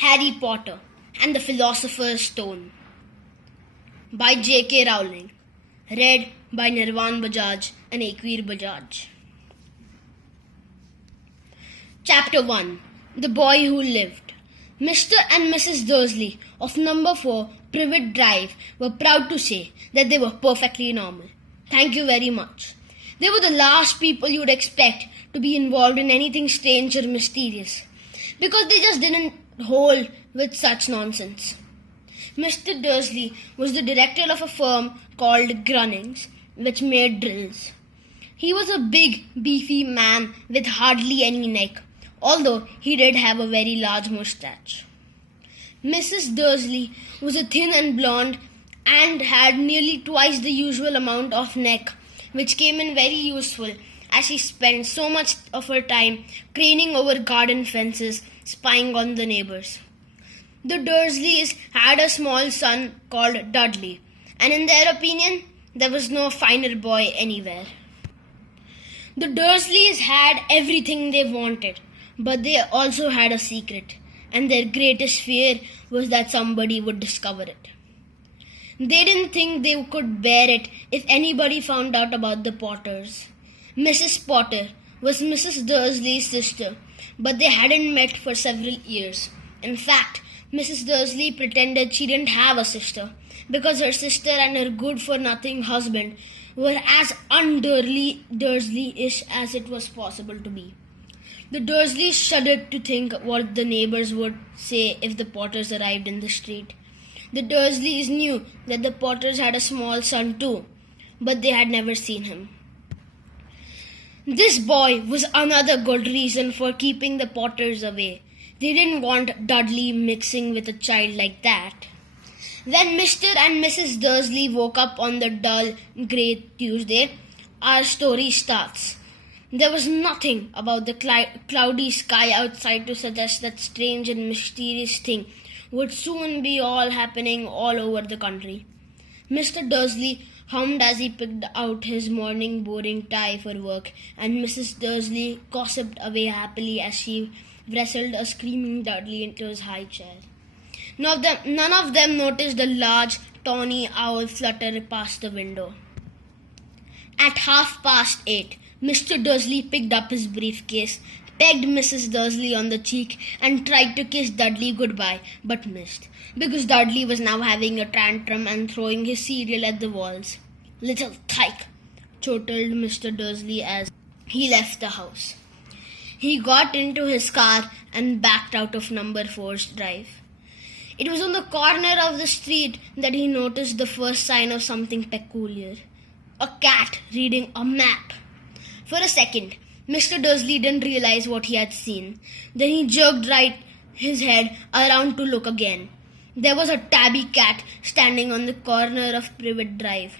Harry Potter and the Philosopher's Stone by JK Rowling. Read by Nirvan Bajaj and Ekveer Bajaj. Chapter 1. The Boy Who Lived. Mr. and Mrs. Dursley of number 4 Privet Drive were proud to say that they were perfectly normal. Thank you very much. They were the last people you would expect to be involved in anything strange or mysterious, because they just didn't hold with such nonsense. Mr. Dursley was the director of a firm called Grunnings, which made drills. He was a big, beefy man with hardly any neck, although he did have a very large moustache. Mrs. Dursley was a thin and blonde and had nearly twice the usual amount of neck, which came in very useful as she spent so much of her time craning over garden fences, spying on the neighbors. The Dursleys had a small son called Dudley, and in their opinion, there was no finer boy anywhere. The Dursleys had everything they wanted, but they also had a secret, and their greatest fear was that somebody would discover it. They didn't think they could bear it if anybody found out about the Potters. Mrs. Potter was Mrs. Dursley's sister, but they hadn't met for several years. In fact, Mrs. Dursley pretended she didn't have a sister, because her sister and her good-for-nothing husband were as un-Dursley-ish as it was possible to be. The Dursleys shuddered to think what the neighbors would say if the Potters arrived in the street. The Dursleys knew that the Potters had a small son too, but they had never seen him. This boy was another good reason for keeping the Potters away. They didn't want Dudley mixing with a child like that. When Mr. and Mrs. Dursley woke up on the dull, grey Tuesday, our story starts. There was nothing about the cloudy sky outside to suggest that strange and mysterious thing would soon be all happening all over the country. Mr. Dursley hummed as he picked out his morning boring tie for work, and Mrs. Dursley gossiped away happily as she wrestled a screaming Dudley into his high chair. None of them noticed a large, tawny owl flutter past the window. At 8:30, Mr. Dursley picked up his briefcase, pegged Mrs. Dursley on the cheek, and tried to kiss Dudley goodbye, but missed, because Dudley was now having a tantrum and throwing his cereal at the walls. "Little tyke," chortled Mr. Dursley as he left the house. He got into his car and backed out of number 4's drive. It was on the corner of the street that he noticed the first sign of something peculiar. A cat reading a map. For a second, Mr. Dursley didn't realize what he had seen. Then he jerked his head around to look again. There was a Tabby Cat standing on the corner of Privet Drive.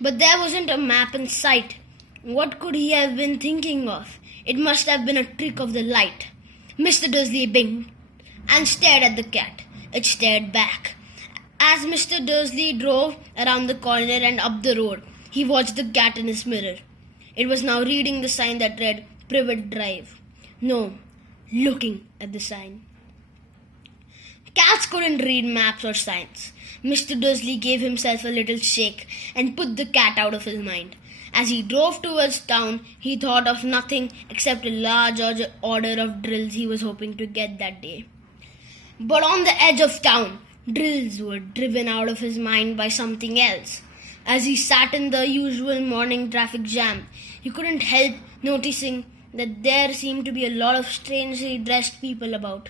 But there wasn't a map in sight. What could he have been thinking of? It must have been a trick of the light. Mr. Dursley blinked and stared at the cat. It stared back. As Mr. Dursley drove around the corner and up the road, he watched the cat in his mirror. It was now reading the sign that read Privet Drive. No, looking at the sign. Cats couldn't read maps or signs. Mr. Dursley gave himself a little shake and put the cat out of his mind. As he drove towards town, he thought of nothing except a large order of drills he was hoping to get that day. But on the edge of town, drills were driven out of his mind by something else. As he sat in the usual morning traffic jam, he couldn't help noticing that there seemed to be a lot of strangely dressed people about.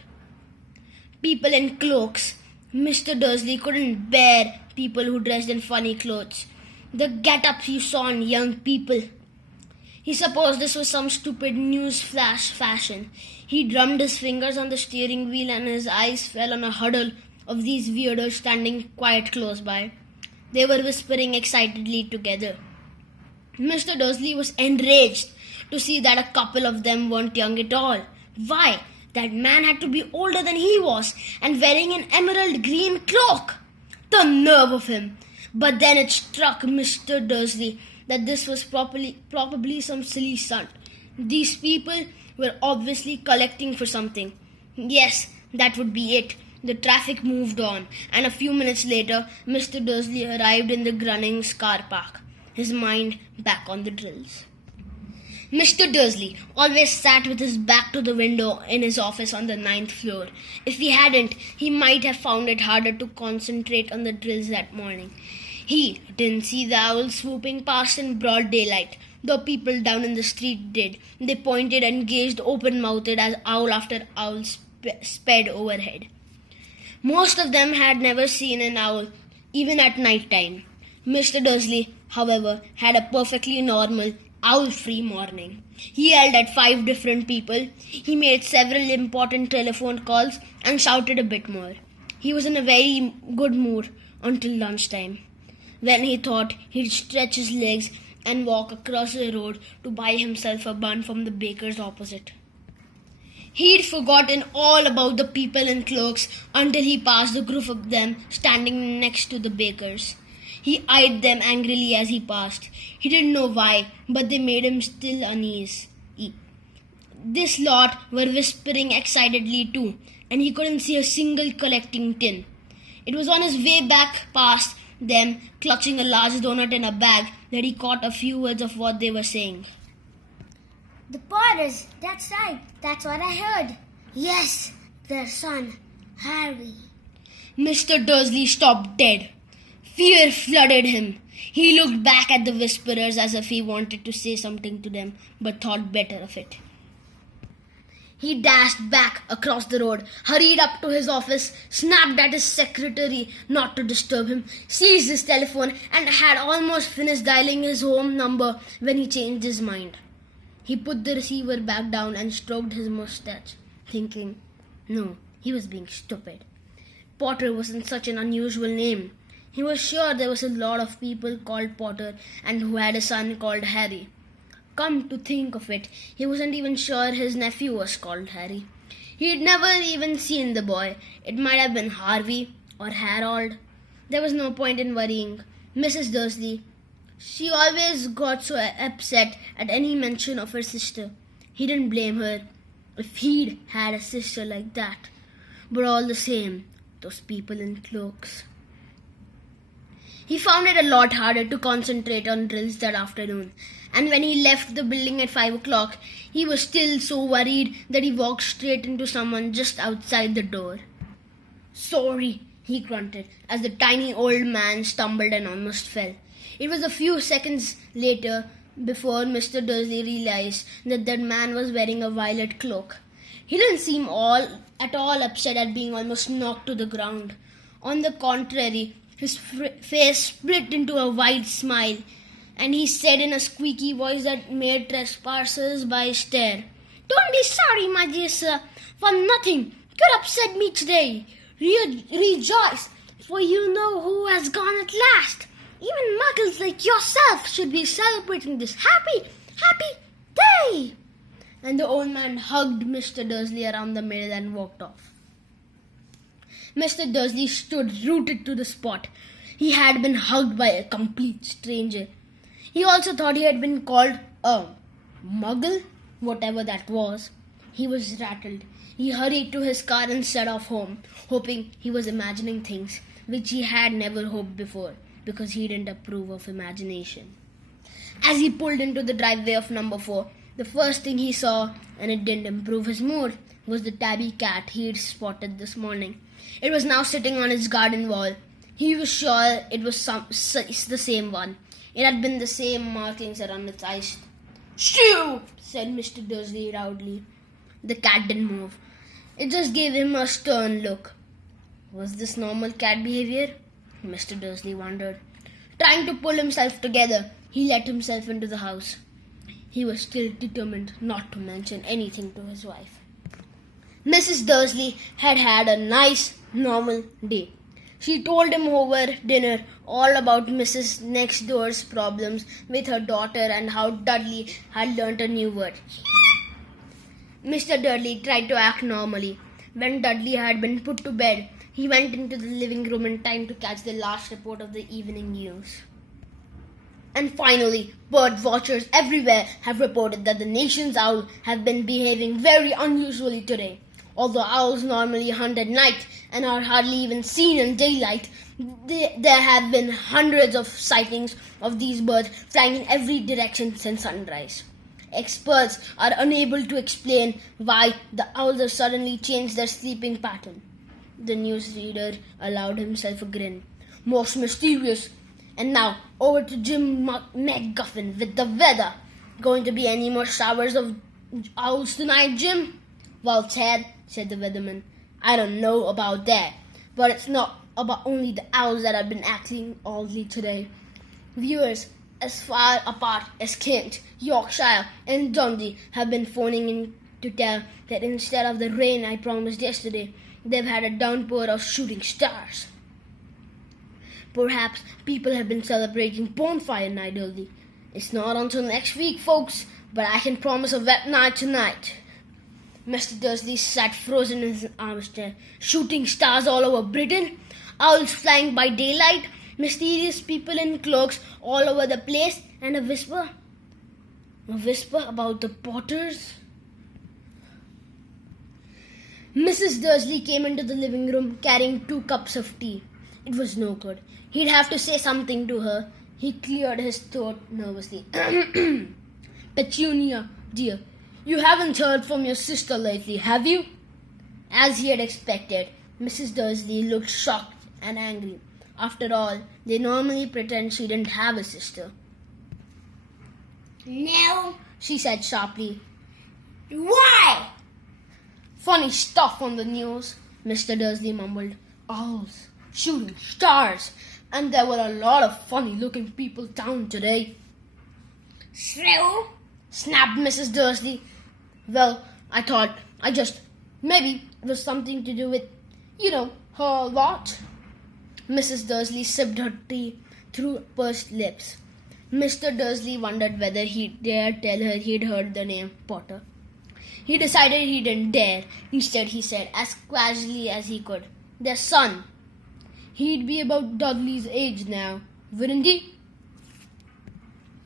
People in cloaks. Mr. Dursley couldn't bear people who dressed in funny clothes. The get-ups you saw in young people. He supposed this was some stupid news flash fashion. He drummed his fingers on the steering wheel and his eyes fell on a huddle of these weirdos standing quite close by. They were whispering excitedly together. Mr. Dursley was enraged to see that a couple of them weren't young at all. Why, that man had to be older than he was and wearing an emerald green cloak. The nerve of him! But then it struck Mr. Dursley that this was probably some silly stunt. These people were obviously collecting for something. Yes, that would be it. The traffic moved on, and a few minutes later, Mr. Dursley arrived in the Grunnings car park, his mind back on the drills. Mr. Dursley always sat with his back to the window in his office on the 9th floor. If he hadn't, he might have found it harder to concentrate on the drills that morning. He didn't see the owl swooping past in broad daylight, though people down in the street did. They pointed and gazed open-mouthed as owl after owl sped overhead. Most of them had never seen an owl, even at night time. Mr. Dursley, however, had a perfectly normal, owl-free morning. He yelled at 5 different people. He made several important telephone calls and shouted a bit more. He was in a very good mood until lunchtime, when he thought he'd stretch his legs and walk across the road to buy himself a bun from the baker's opposite. He'd forgotten all about the people in cloaks until he passed a group of them standing next to the baker's. He eyed them angrily as he passed. He didn't know why, but they made him still uneasy. This lot were whispering excitedly too, and he couldn't see a single collecting tin. It was on his way back past them, clutching a large donut in a bag, that he caught a few words of what they were saying. The Potters, that's right, that's what I heard. Yes, their son, Harry. Mr. Dursley stopped dead. Fear flooded him. He looked back at the whisperers as if he wanted to say something to them, but thought better of it. He dashed back across the road, hurried up to his office, snapped at his secretary not to disturb him, seized his telephone, and had almost finished dialing his home number when he changed his mind. He put the receiver back down and stroked his mustache, thinking, no, he was being stupid. Potter wasn't such an unusual name. He was sure there was a lot of people called Potter and who had a son called Harry. Come to think of it, he wasn't even sure his nephew was called Harry. He'd never even seen the boy. It might have been Harvey or Harold. There was no point in worrying. Mrs. Dursley, she always got so upset at any mention of her sister. He didn't blame her if he'd had a sister like that. But all the same, those people in cloaks. He found it a lot harder to concentrate on drills that afternoon, and when he left the building at 5 o'clock, he was still so worried that he walked straight into someone just outside the door. Sorry, he grunted, as the tiny old man stumbled and almost fell. It was a few seconds later before Mr. Dursley realized that that man was wearing a violet cloak. He didn't seem at all upset at being almost knocked to the ground. On the contrary, his face split into a wide smile, and he said in a squeaky voice that made trespassers-by stare, "Don't be sorry, my dear sir, for nothing could upset me today. Rejoice, for you know who has gone at last. Even muggles like yourself should be celebrating this happy day." And the old man hugged Mr. Dursley around the middle and walked off. Mr. Dursley stood rooted to the spot. He had been hugged by a complete stranger. He also thought he had been called a muggle, whatever that was. He was rattled. He hurried to his car and set off home, hoping he was imagining things which he had never hoped before, because he didn't approve of imagination. As he pulled into the driveway of number 4, the first thing he saw, and it didn't improve his mood, was the Tabby Cat he'd spotted this morning. It was now sitting on his garden wall. He was sure it was the same one. It had been the same markings around its eyes. "Shoo!" said Mr. Dursley loudly. The cat didn't move. It just gave him a stern look. Was this normal cat behavior? Mr. Dursley wondered. Trying to pull himself together, he let himself into the house. He was still determined not to mention anything to his wife. Mrs. Dursley had had a nice, normal day. She told him over dinner all about Mrs. Next Door's problems with her daughter and how Dudley had learnt a new word. Mr. Dursley tried to act normally. When Dudley had been put to bed, he went into the living room in time to catch the last report of the evening news. And finally, bird watchers everywhere have reported that the nation's owl have been behaving very unusually today. Although owls normally hunt at night and are hardly even seen in daylight, there have been hundreds of sightings of these birds flying in every direction since sunrise. Experts are unable to explain why the owls have suddenly changed their sleeping pattern. The newsreader allowed himself a grin. Most mysterious. And now, over to Jim McGuffin with the weather. Going to be any more showers of owls tonight, Jim? Well, Ted, said the weatherman, I don't know about that, but it's not about only the owls that have been acting oddly today. Viewers as far apart as Kent, Yorkshire, and Dundee have been phoning in to tell that instead of the rain I promised yesterday, they've had a downpour of shooting stars. Perhaps people have been celebrating bonfire night early. It's not until next week, folks, but I can promise a wet night tonight. Mr. Dursley sat frozen in his armchair. Shooting stars all over Britain, owls flying by daylight, mysterious people in cloaks all over the place, and a whisper about the Potters. Mrs. Dursley came into the living room carrying 2 cups of tea. It was no good. He'd have to say something to her. He cleared his throat nervously. Petunia, dear, you haven't heard from your sister lately, have you? As he had expected, Mrs. Dursley looked shocked and angry. After all, they normally pretend she didn't have a sister. No, She said sharply. why? Funny stuff on the news, Mr. Dursley mumbled. Owls, shooting stars, and there were a lot of funny-looking people down today. So? Snapped Mrs. Dursley. Well, I thought, maybe it was something to do with, her lot. Mrs. Dursley sipped her tea through pursed lips. Mr. Dursley wondered whether he dared tell her he'd heard the name Potter. He decided he didn't dare. Instead, he said, as casually as he could, their son. He'd be about Dudley's age now, wouldn't he?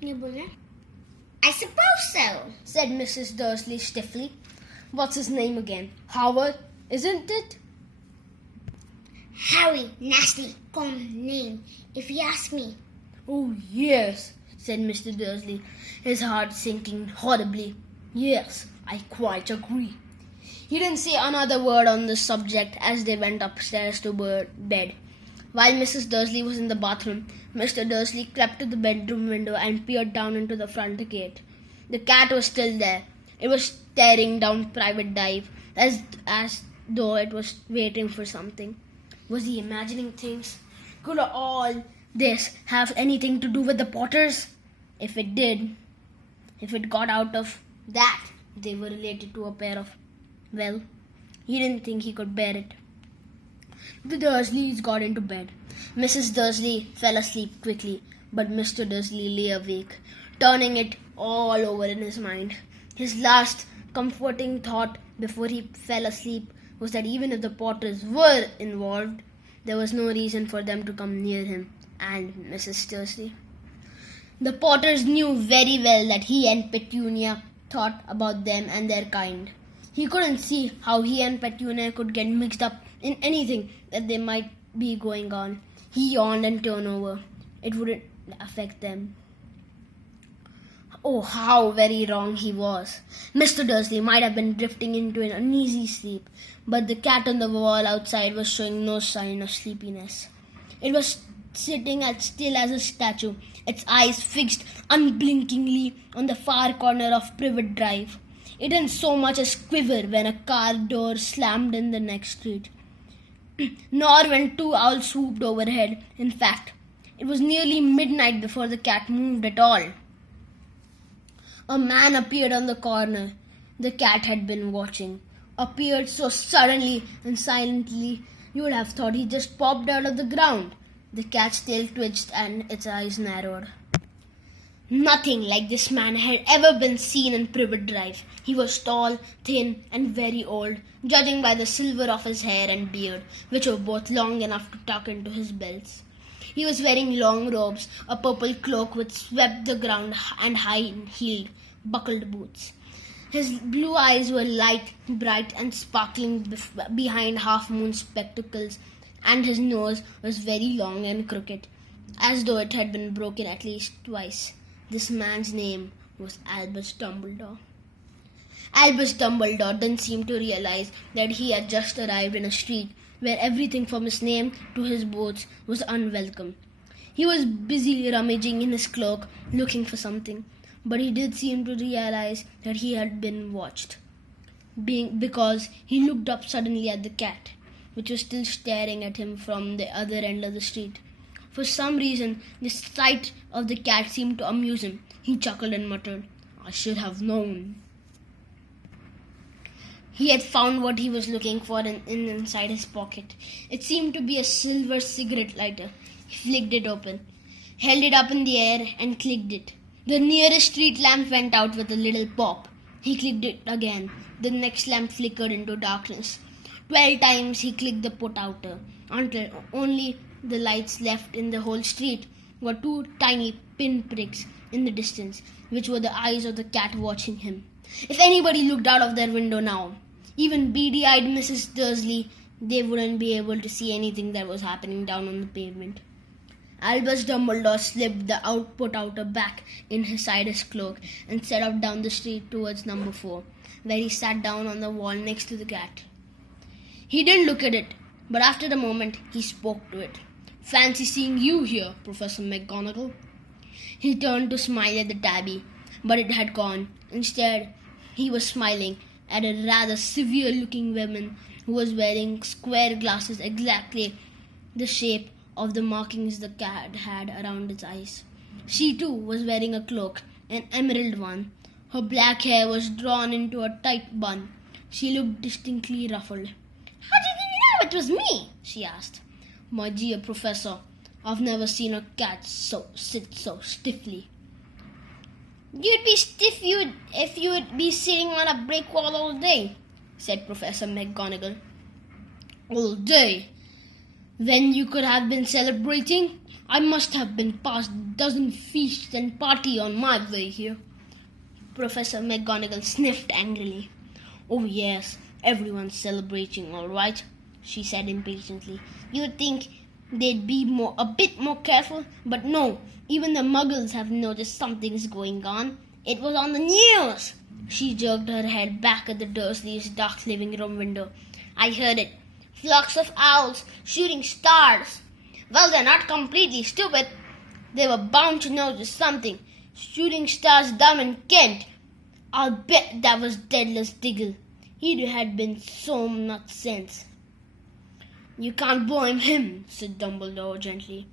I suppose so, Said Mrs. Dursley stiffly. What's his name again? Howard, isn't it? Harry, nasty, common name, if you ask me. Oh, yes, said Mr. Dursley, his heart sinking horribly. Yes, I quite agree. He didn't say another word on the subject as they went upstairs to bed. While Mrs. Dursley was in the bathroom, Mr. Dursley crept to the bedroom window and peered down into the front gate. The cat was still there. It was staring down Private Dive as though it was waiting for something. Was he imagining things? Could all this have anything to do with the Potters? If it did, if it got out of that, they were related to a pair of... Well, he didn't think he could bear it. The Dursleys got into bed. Mrs. Dursley fell asleep quickly, but Mr. Dursley lay awake, turning it all over in his mind. His last comforting thought before he fell asleep was that even if the Potters were involved, there was no reason for them to come near him and Mrs. Dursley. The Potters knew very well that he and Petunia thought about them and their kind. He couldn't see how he and Petunia could get mixed up in anything that they might be going on. He yawned and turned over. It wouldn't affect them. Oh, how very wrong he was. Mr. Dursley might have been drifting into an uneasy sleep, but the cat on the wall outside was showing no sign of sleepiness. It was sitting as still as a statue, its eyes fixed unblinkingly on the far corner of Privet Drive. It didn't so much as quiver when a car door slammed in the next street, nor when 2 owls swooped overhead. In fact, it was nearly midnight before the cat moved at all. A man appeared on the corner. The cat had been watching. Appeared so suddenly and silently, you would have thought he just popped out of the ground. The cat's tail twitched and its eyes narrowed. Nothing like this man had ever been seen in Privet Drive. He was tall, thin, and very old, judging by the silver of his hair and beard, which were both long enough to tuck into his belts. He was wearing long robes, a purple cloak which swept the ground, and high-heeled, buckled boots. His blue eyes were light, bright, and sparkling behind half-moon spectacles, and his nose was very long and crooked, as though it had been broken at least twice. This man's name was Albus Dumbledore. Albus Dumbledore didn't seem to realize that he had just arrived in a street where everything from his name to his boots was unwelcome. He was busy rummaging in his cloak, looking for something, but he did seem to realize that he had been watched, because he looked up suddenly at the cat, which was still staring at him from the other end of the street. For some reason, the sight of the cat seemed to amuse him. He chuckled and muttered, "I should have known." He had found what he was looking for inside his pocket. It seemed to be a silver cigarette lighter. He flicked it open, held it up in the air, and clicked it. The nearest street lamp went out with a little pop. He clicked it again. The next lamp flickered into darkness. 12 times he clicked the put-outer, until only the lights left in the whole street were 2 tiny pinpricks in the distance, which were the eyes of the cat watching him. If anybody looked out of their window now, even beady-eyed Mrs. Dursley, they wouldn't be able to see anything that was happening down on the pavement. Albus Dumbledore slipped the put-outer back inside his cloak and set off down the street towards number 4, where he sat down on the wall next to the cat. He didn't look at it, but after a moment he spoke to it. "Fancy seeing you here, Professor McGonagall." He turned to smile at the tabby, but it had gone. Instead, he was smiling at a rather severe-looking woman who was wearing square glasses exactly the shape of the markings the cat had around its eyes. She too was wearing a cloak, an emerald one. Her black hair was drawn into a tight bun. She looked distinctly ruffled. "How did you know it was me?" she asked. "My dear Professor, I've never seen a cat sit so stiffly." "You'd be stiff if you would be sitting on a brick wall all day," said Professor McGonagall. "All day? When you could have been celebrating? I must have been past a dozen feasts and party on my way here." Professor McGonagall sniffed angrily. "Oh yes, everyone's celebrating, all right," she said impatiently. "You'd think they'd be a bit more careful, but no, even the muggles have noticed something's going on. It was on the news." She jerked her head back at the Dursleys' dark living room window. "I heard it. Flocks of owls shooting stars. Well, they're not completely stupid. They were bound to notice something. Shooting stars down in Kent. I'll bet that was Deadless Diggle. He had been so much sense." "You can't blame him," said Dumbledore gently.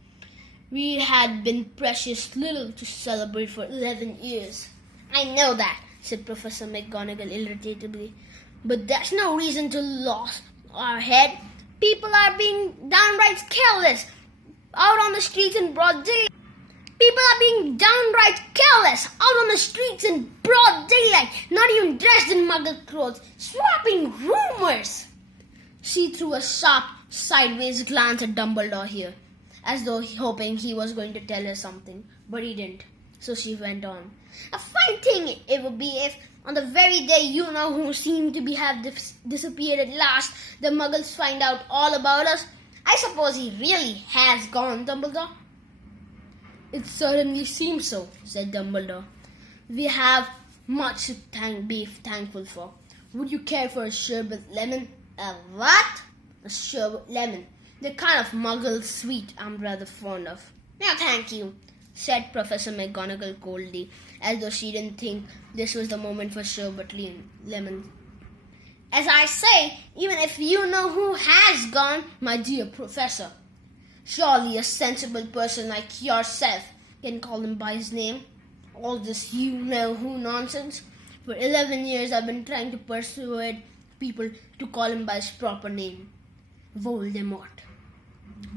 "We had been precious little to celebrate for 11 years. "I know that," said Professor McGonagall irritably. "But that's no reason to lose our head. People are being downright careless out on the streets in broad daylight. Not even dressed in muggle clothes, swapping rumors." She threw a sharp, sideways glance at Dumbledore here, as though hoping he was going to tell her something, but he didn't. So she went on. "A fine thing it would be if, on the very day you know who seem to have disappeared at last, the muggles find out all about us. I suppose he really has gone, Dumbledore." "It certainly seems so," said Dumbledore. "We have much to be thankful for. Would you care for a sherbet lemon?" "A what?" "A sherbet lemon. The kind of muggle sweet I'm rather fond of." "No, thank you," said Professor McGonagall coldly, as though she didn't think this was the moment for sherbet lemon. "As I say, even if you know who has gone, my dear Professor, surely a sensible person like yourself can call him by his name. All this you-know-who nonsense. For 11 years I've been trying to persuade people to call him by his proper name. Voldemort."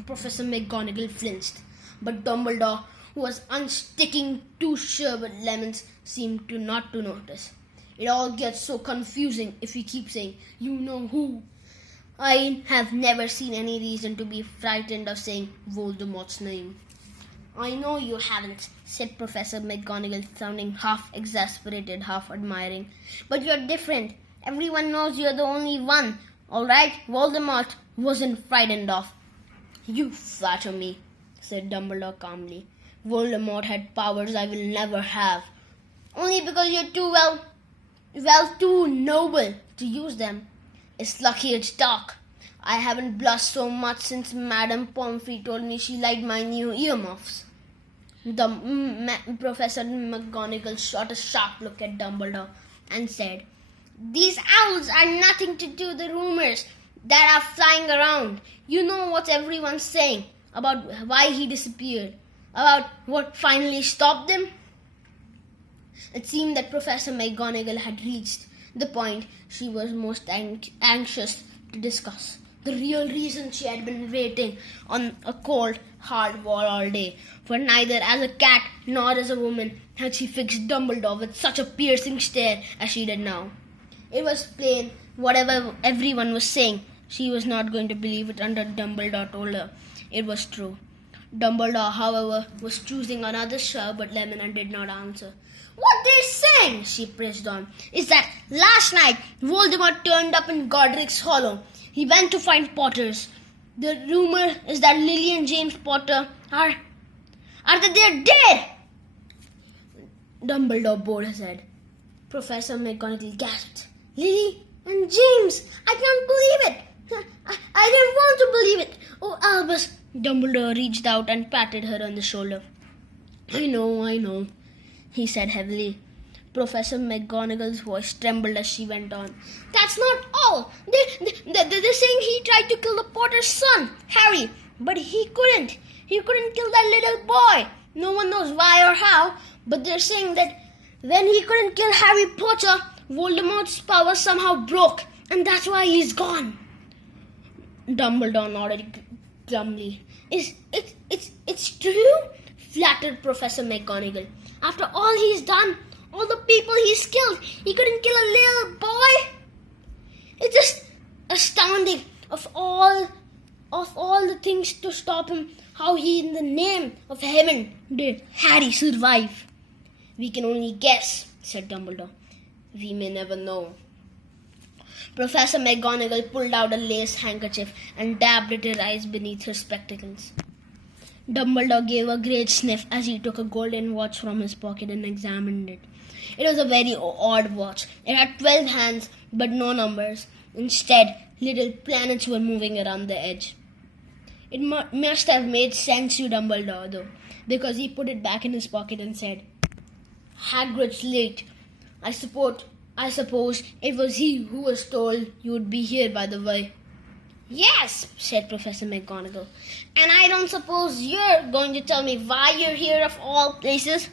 Professor McGonagall flinched, but Dumbledore, who was unsticking 2 sherbet lemons, seemed not to notice. "It all gets so confusing if you keep saying, 'You know who.' I have never seen any reason to be frightened of saying Voldemort's name." I know you haven't, said Professor McGonagall, sounding half exasperated, half admiring. But you're different. Everyone knows you're the only one. All right, Voldemort wasn't frightened of. You flatter me, said Dumbledore calmly. Voldemort had powers I will never have. Only because you're too noble to use them. It's lucky it's dark. I haven't blushed so much since Madame Pomfrey told me she liked my new earmuffs. Professor McGonagall shot a sharp look at Dumbledore and said, These owls are nothing to do with the rumors that are flying around. You know what everyone's saying about why he disappeared, about what finally stopped him? It seemed that Professor McGonagall had reached the point she was most anxious to discuss. The real reason she had been waiting on a cold, hard wall all day. For neither as a cat nor as a woman had she fixed Dumbledore with such a piercing stare as she did now. It was plain, whatever everyone was saying, she was not going to believe it until Dumbledore told her it was true. Dumbledore, however, was choosing another sherbet lemon and did not answer. What they're saying, she pressed on, is that last night Voldemort turned up in Godric's Hollow. He went to find Potters. The rumor is that Lily and James Potter are that they're dead. Dumbledore bowed his head. Professor McGonagall gasped. Lily and James, I can't believe it. I didn't want to believe it. Oh, Albus. Dumbledore reached out and patted her on the shoulder. I know, he said heavily. Professor McGonagall's voice trembled as she went on. That's not all. They're saying he tried to kill the Potter's son, Harry, but he couldn't. He couldn't kill that little boy. No one knows why or how, but they're saying that when he couldn't kill Harry Potter, Voldemort's power somehow broke, and that's why he's gone. Dumbledore nodded glumly. It's true? Flattered Professor McGonagall. After all he's done, all the people he's killed, he couldn't kill a little boy? It's just astounding of all the things to stop him, how he, in the name of heaven, did Harry survive. We can only guess, said Dumbledore. We may never know. Professor McGonagall pulled out a lace handkerchief and dabbed at her eyes beneath her spectacles. Dumbledore gave a great sniff as he took a golden watch from his pocket and examined it. It was a very odd watch. It had 12 hands, but no numbers. Instead, little planets were moving around the edge. It must have made sense to Dumbledore, though, because he put it back in his pocket and said, Hagrid's late. I suppose it was he who was told you would be here, by the way. Yes, said Professor McGonagall. And I don't suppose you're going to tell me why you're here of all places?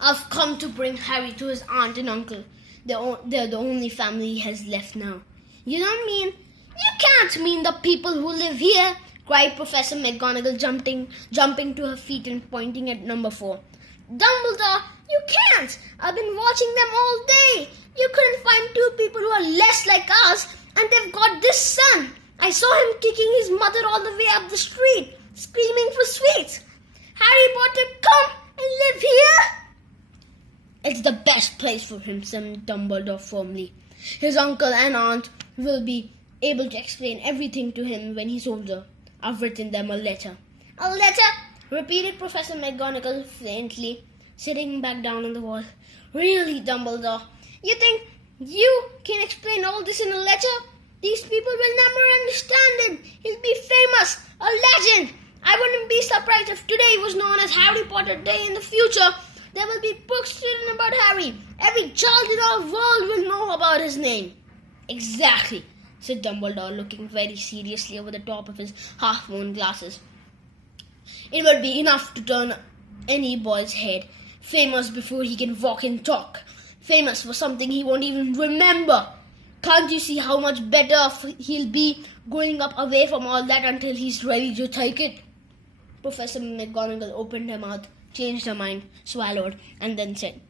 I've come to bring Harry to his aunt and uncle. They're the only family he has left now. You don't mean... You can't mean the people who live here, cried Professor McGonagall, jumping to her feet and pointing at number 4. Dumbledore, you can't! I've been watching them all day. You couldn't find 2 people who are less like us, and they've got this son. I saw him kicking his mother all the way up the street, screaming for sweets. Harry Potter, come and live here! It's the best place for him, said Dumbledore firmly. His uncle and aunt will be able to explain everything to him when he's older. I've written them a letter. A letter? Repeated Professor McGonagall faintly, sitting back down on the wall. Really, Dumbledore? You think you can explain all this in a letter? These people will never understand it. He'll be famous, a legend. I wouldn't be surprised if today was known as Harry Potter Day in the future. There will be books written about Harry. Every child in our world will know about his name. Exactly, said Dumbledore, looking very seriously over the top of his half-worn glasses. It would be enough to turn any boy's head. Famous before he can walk and talk. Famous for something he won't even remember. Can't you see how much better off he'll be growing up away from all that until he's ready to take it? Professor McGonagall opened her mouth, changed her mind, swallowed, and then said,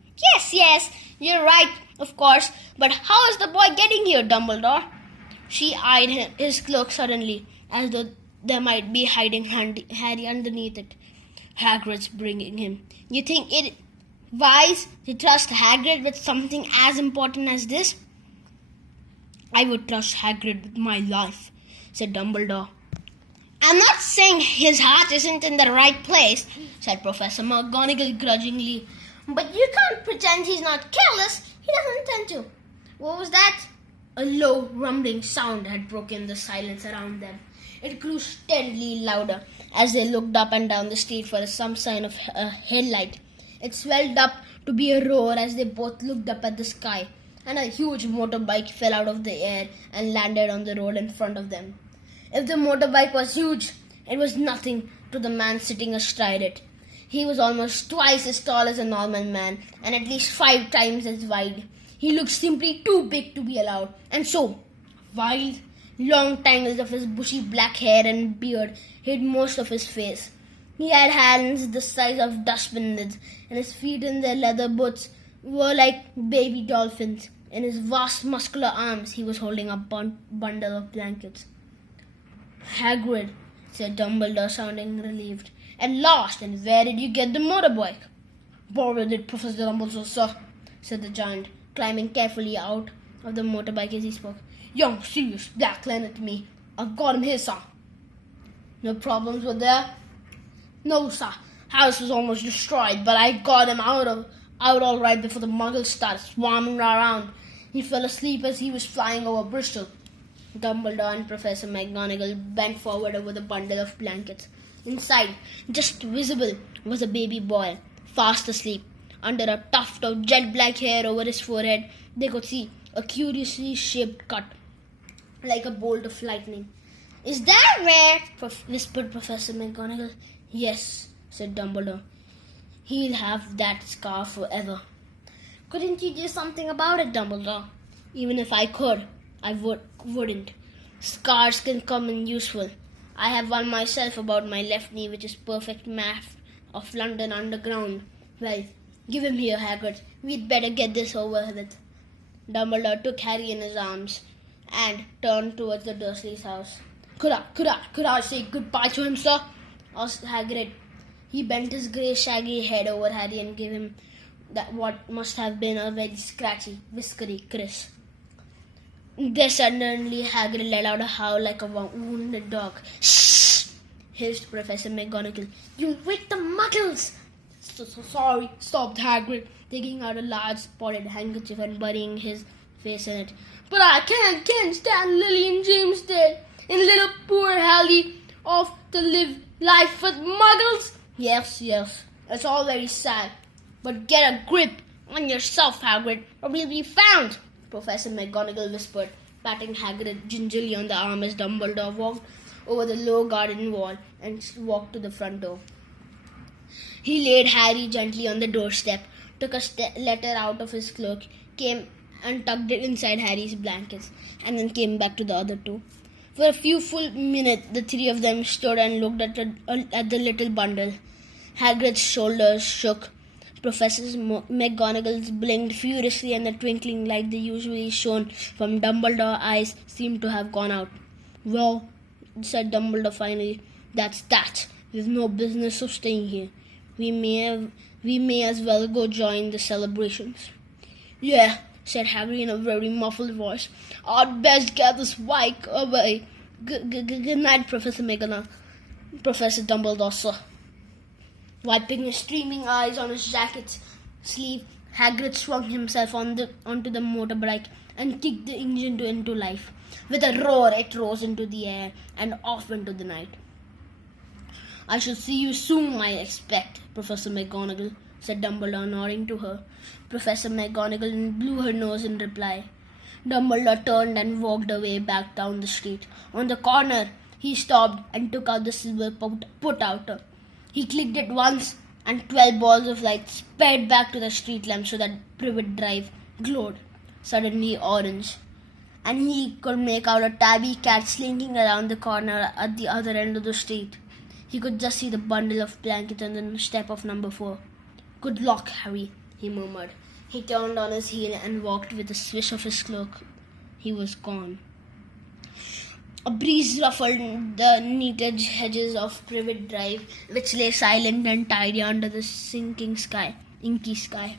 Yes, you're right, of course. But how is the boy getting here, Dumbledore? She eyed his cloak suddenly, as though there might be hiding Harry underneath it. Hagrid's bringing him. You think it wise to trust Hagrid with something as important as this? I would trust Hagrid with my life, said Dumbledore. I'm not saying his heart isn't in the right place, said Professor McGonagall grudgingly. But you can't pretend he's not careless. He doesn't intend to. What was that? A low, rumbling sound had broken the silence around them. It grew steadily louder as they looked up and down the street for some sign of a headlight. It swelled up to be a roar as they both looked up at the sky, and a huge motorbike fell out of the air and landed on the road in front of them. If the motorbike was huge, it was nothing to the man sitting astride it. He was almost twice as tall as a normal man and at least 5 times as wide. He looked simply too big to be allowed, and so, wild, long tangles of his bushy black hair and beard hid most of his face. He had hands the size of dustbin lids, and his feet in their leather boots were like baby dolphins. In his vast muscular arms, he was holding a bundle of blankets. Hagrid, said Dumbledore, sounding relieved. At last, and where did you get the motorbike? Borrowed it, Professor Dumbledore, sir, said the giant, climbing carefully out of the motorbike as he spoke. Young Sirius Black lent it to me. I've got him here, sir. No problems were there? No, sir. House was almost destroyed, but I got him out all right before the muggles started swarming around. He fell asleep as he was flying over Bristol. Dumbledore and Professor McGonagall bent forward over the bundle of blankets. Inside, just visible, was a baby boy, fast asleep. Under a tuft of jet black hair over his forehead, they could see a curiously shaped cut, like a bolt of lightning. Is that rare? Whispered Professor McGonagall. Yes, said Dumbledore. He'll have that scar forever. Couldn't you do something about it, Dumbledore? Even if I could, I wouldn't. Scars can come in useful. I have one myself about my left knee, which is perfect map of London Underground. Well, give him here, Hagrid. We'd better get this over with. Dumbledore took Harry in his arms and turned towards the Dursley's house. Could I say goodbye to him, sir? Asked Hagrid. He bent his grey shaggy head over Harry and gave him that what must have been a very scratchy, whiskery kiss. Then suddenly Hagrid let out a howl like a wounded dog. Shh! Hissed Professor McGonagall. You'll wake the muggles! So sorry, sobbed Hagrid, taking out a large spotted handkerchief and burying his face in it. But I can't stand Lily and James dead, and little poor Harry off to live life with muggles. Yes, it's all very sad. But get a grip on yourself, Hagrid, or we'll be found, Professor McGonagall whispered, patting Hagrid gingerly on the arm as Dumbledore walked over the low garden wall and walked to the front door. He laid Harry gently on the doorstep, took a letter out of his cloak, came and tucked it inside Harry's blankets, and then came back to the other two. For a few full minutes, the three of them stood and looked at the little bundle. Hagrid's shoulders shook. Professor McGonagall's blinked furiously, and the twinkling light they usually shone from Dumbledore's eyes seemed to have gone out. Well, said Dumbledore finally, that's that. We've no business of staying here. We may as well go join the celebrations. Yeah, said Harry in a very muffled voice. I'd best get this bike away. Good night, Professor McGonagall. Professor Dumbledore, sir. Wiping his streaming eyes on his jacket's sleeve, Hagrid swung himself onto the motorbike and kicked the engine into life. With a roar, it rose into the air and off into the night. I shall see you soon, I expect, Professor McGonagall, said Dumbledore, nodding to her. Professor McGonagall blew her nose in reply. Dumbledore turned and walked away back down the street. On the corner, he stopped and took out the silver put-outer. He clicked it once, and 12 balls of light sped back to the street lamp so that Privet Drive glowed, suddenly orange. And he could make out a tabby cat slinking around the corner at the other end of the street. He could just see the bundle of blankets on the step of number 4. Good luck, Harry, he murmured. He turned on his heel and walked with a swish of his cloak. He was gone. A breeze ruffled the knitted hedges of Privet Drive, which lay silent and tidy under the inky sky.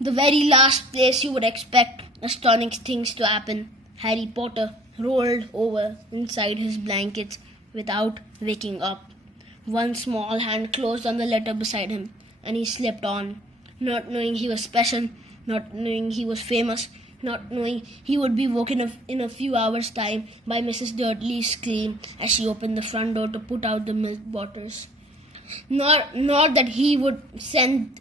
The very last place you would expect astonishing things to happen. Harry Potter rolled over inside his blankets without waking up. One small hand closed on the letter beside him, and he slept on, not knowing he was special, not knowing he was famous, not knowing he would be woken up in a few hours' time by Mrs. Dudley's scream as she opened the front door to put out the milk bottles. Nor that he would spend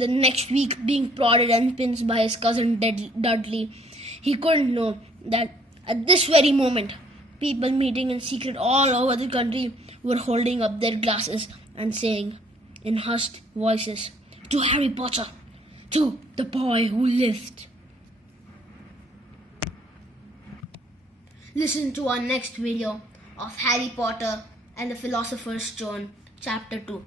the next week being prodded and pinched by his cousin Dudley. He couldn't know that at this very moment, people meeting in secret all over the country were holding up their glasses and saying in hushed voices, "To Harry Potter, to the boy who lived." Listen to our next video of Harry Potter and the Philosopher's Stone, Chapter 2.